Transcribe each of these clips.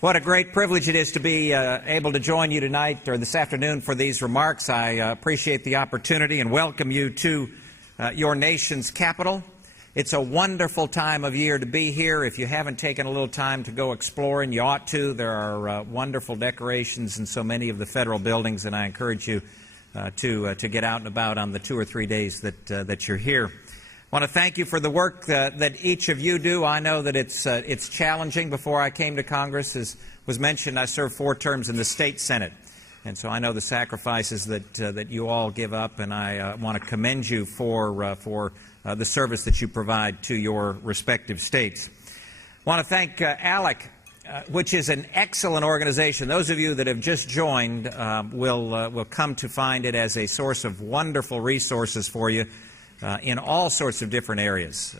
What a great privilege it is to be able to join you tonight or this afternoon for these remarks. I appreciate the opportunity and welcome you to your nation's capital. It's a wonderful time of year to be here. If you haven't taken a little time to go exploring, you ought to. There are wonderful decorations in so many of the federal buildings, and I encourage you to get out and about on the 2 or 3 days that you're here. I want to thank you for the work that each of you do. I know that it's challenging. Before I came to Congress, as was mentioned, I served 4 terms in the state Senate, and so I know the sacrifices that you all give up, and I want to commend you for the service that you provide to your respective states. I want to thank ALEC, which is an excellent organization. Those of you that have just joined will come to find it as a source of wonderful resources for you in all sorts of different areas.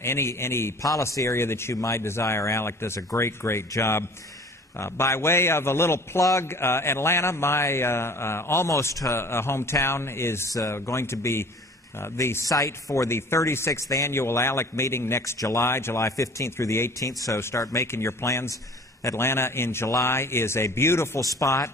Any policy area that you might desire, ALEC does a great job. By way of a little plug, Atlanta, my almost hometown, is going to be the site for the 36th annual ALEC meeting next July 15th through the 18th, so start making your plans. Atlanta in July is a beautiful spot,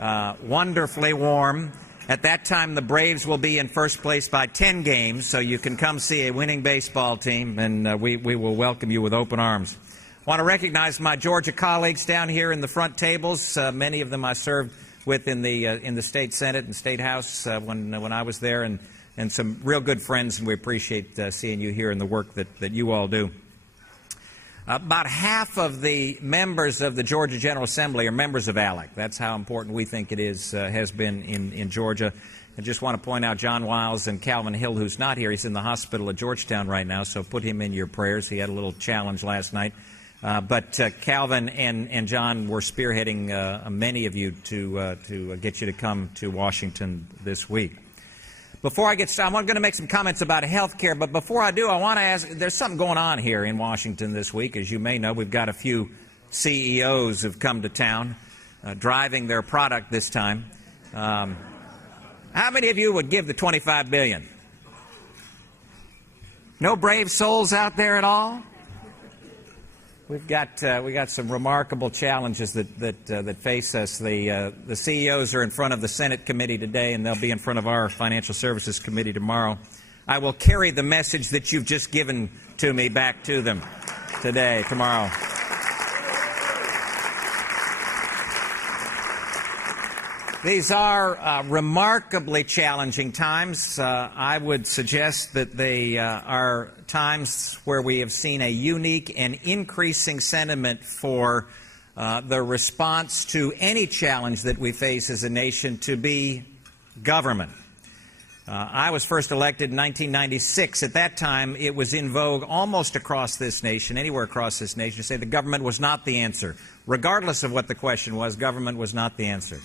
wonderfully warm. At that time, the Braves will be in first place by 10 games, so you can come see a winning baseball team, and we will welcome you with open arms. I want to recognize my Georgia colleagues down here in the front tables. Many of them I served with in the state Senate and state House when I was there, and some real good friends, and we appreciate seeing you here and the work that you all do. About half of the members of the Georgia General Assembly are members of ALEC. That's how important we think it is, has been in Georgia. I just want to point out John Wiles and Calvin Hill, who's not here. He's in the hospital at Georgetown right now, so put him in your prayers. He had a little challenge last night. But Calvin and John were spearheading many of you to get you to come to Washington this week. Before I get started, I'm going to make some comments about health care, but before I do, I want to ask, there's something going on here in Washington this week. As you may know, we've got a few CEOs who've come to town, driving their product this time. How many of you would give the $25 billion? No brave souls out there at all? We got some remarkable challenges that face us. The CEOs are in front of the Senate committee today, and they'll be in front of our Financial Services Committee tomorrow. I will carry the message that you've just given to me back to them tomorrow. These are remarkably challenging times. I would suggest that they are times where we have seen a unique and increasing sentiment for the response to any challenge that we face as a nation to be government. I was first elected in 1996. At that time, it was in vogue almost across this nation, anywhere across this nation, to say the government was not the answer. Regardless of what the question was, government was not the answer.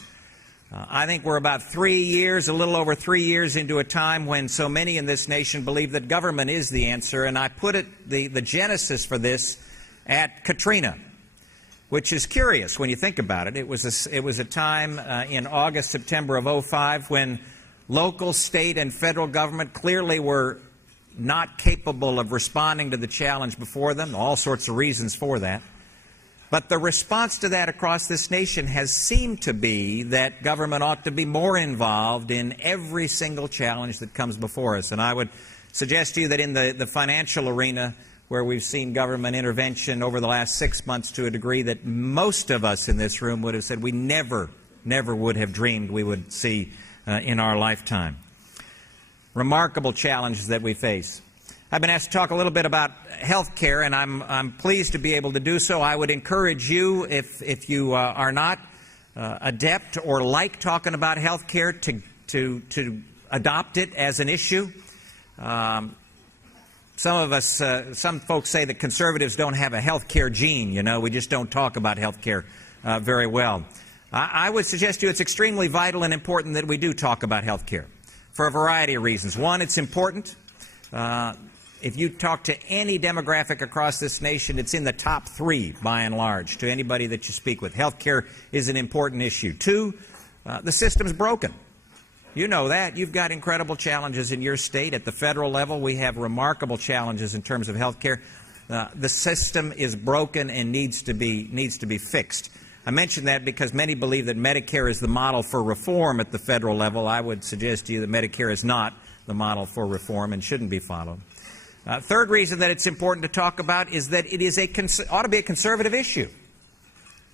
I think we're about 3 years, a little over 3 years into a time when so many in this nation believe that government is the answer, and I put the genesis for this at Katrina, which is curious when you think about it. It was a time in August, September of 2005 when local, state, and federal government clearly were not capable of responding to the challenge before them, all sorts of reasons for that. But the response to that across this nation has seemed to be that government ought to be more involved in every single challenge that comes before us. And I would suggest to you that in the financial arena, where we've seen government intervention over the last 6 months to a degree that most of us in this room would have said we never would have dreamed we would see in our lifetime. Remarkable challenges that we face. I've been asked to talk a little bit about health care, and I'm pleased to be able to do so. I would encourage you, if you are not adept or like talking about health care, to adopt it as an issue. Some folks say that conservatives don't have a health care gene. You know, we just don't talk about health care very well. I would suggest to you it's extremely vital and important that we do talk about health care for a variety of reasons. One, it's important. If you talk to any demographic across this nation, it's in the top 3, by and large, to anybody that you speak with. Health care is an important issue. 2, the system's broken. You know that. You've got incredible challenges in your state. At the federal level, we have remarkable challenges in terms of health care. The system is broken and needs to be fixed. I mention that because many believe that Medicare is the model for reform at the federal level. I would suggest to you that Medicare is not the model for reform and shouldn't be followed. Third reason that it's important to talk about is that it ought to be a conservative issue.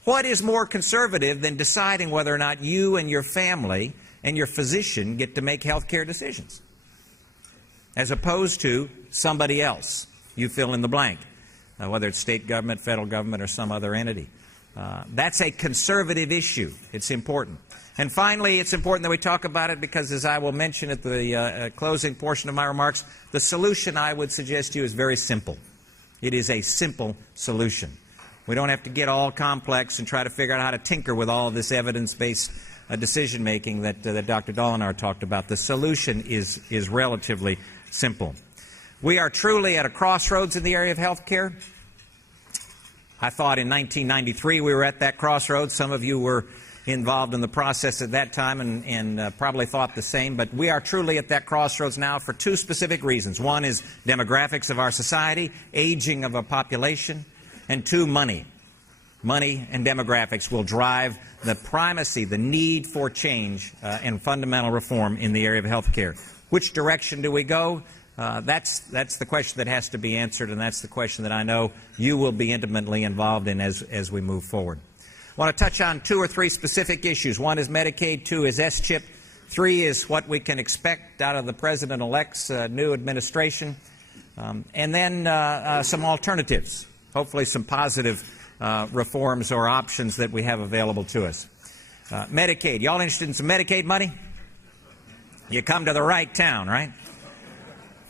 What is more conservative than deciding whether or not you and your family and your physician get to make health care decisions, as opposed to somebody else? You fill in the blank, whether it's state government, federal government, or some other entity. That's a conservative issue. It's important. And finally, it's important that we talk about it because, as I will mention at the closing portion of my remarks, the solution I would suggest to you is very simple. It is a simple solution. We don't have to get all complex and try to figure out how to tinker with all of this evidence-based decision-making that Dr. Dolinar talked about. The solution is relatively simple. We are truly at a crossroads in the area of health care. I thought in 1993 we were at that crossroads. Some of you were involved in the process at that time and probably thought the same, but we are truly at that crossroads now for two specific reasons. One is demographics of our society, aging of our population, and two, money. Money and demographics will drive the primacy, the need for change and fundamental reform in the area of health care. Which direction do we go? That's the question that has to be answered, and that's the question that I know you will be intimately involved in as we move forward. I want to touch on two or three specific issues. One is Medicaid, two is S-CHIP, three is what we can expect out of the President-elect's new administration, and then some alternatives, hopefully some positive reforms or options that we have available to us. Medicaid. Y'all interested in some Medicaid money? You come to the right town, right?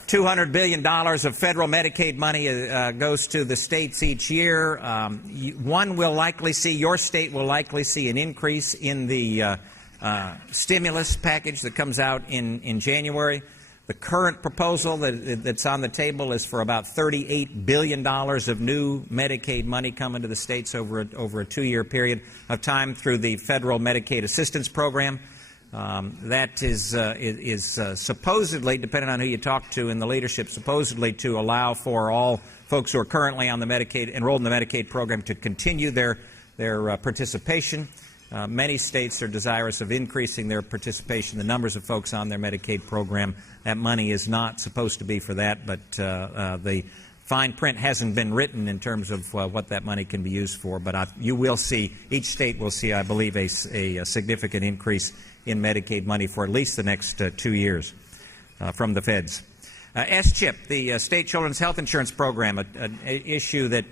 $200 billion of federal Medicaid money goes to the states each year. Your state will likely see an increase in the stimulus package that comes out in January. The current proposal that's on the table is for about $38 billion of new Medicaid money coming to the states over a 2-year period of time through the federal Medicaid assistance program. That is supposedly, depending on who you talk to in the leadership, supposedly to allow for all folks who are currently on the enrolled in the Medicaid program to continue their participation. Many states are desirous of increasing their participation, the numbers of folks on their Medicaid program. That money is not supposed to be for that, but the fine print hasn't been written in terms of what that money can be used for. But you will see, each state will see, I believe, a significant increase in Medicaid money for at least the next 2 years from the feds. S-CHIP, the State Children's Health Insurance Program, an issue that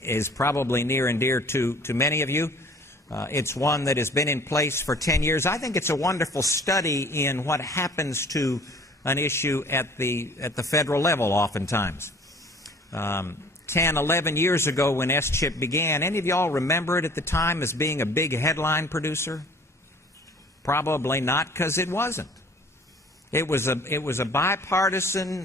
is probably near and dear to many of you. It's one that has been in place for 10 years. I think it's a wonderful study in what happens to an issue at the federal level oftentimes. 10, 11 years ago when S-CHIP began, any of y'all remember it at the time as being a big headline producer? Probably not, because it wasn't. It was a bipartisan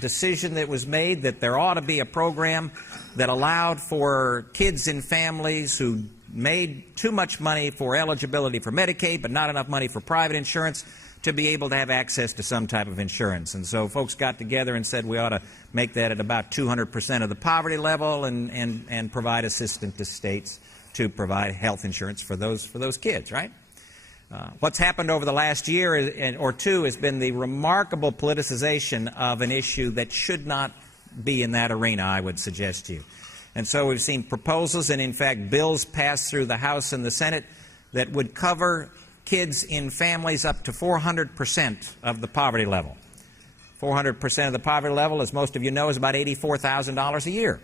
decision that was made that there ought to be a program that allowed for kids in families who made too much money for eligibility for Medicaid but not enough money for private insurance to be able to have access to some type of insurance. And so folks got together and said we ought to make that at about 200% of the poverty level and provide assistance to states to provide health insurance for those kids, right? What's happened over the last year or two has been the remarkable politicization of an issue that should not be in that arena, I would suggest to you. And so we've seen proposals and, in fact, bills passed through the House and the Senate that would cover kids in families up to 400% of the poverty level. 400% of the poverty level, as most of you know, is about $84,000 a year.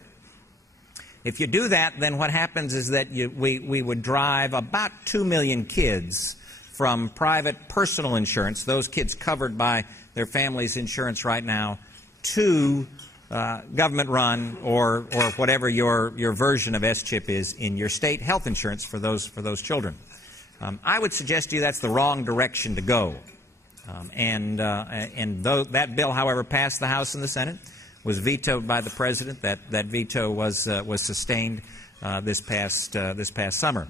If you do that, then what happens is that we would drive about 2 million kids from private personal insurance, those kids covered by their family's insurance right now, to government-run or whatever your version of S-CHIP is in your state health insurance for those children. I would suggest to you that's the wrong direction to go. Though that bill, however, passed the House and the Senate, was vetoed by the President. That veto was sustained this past summer.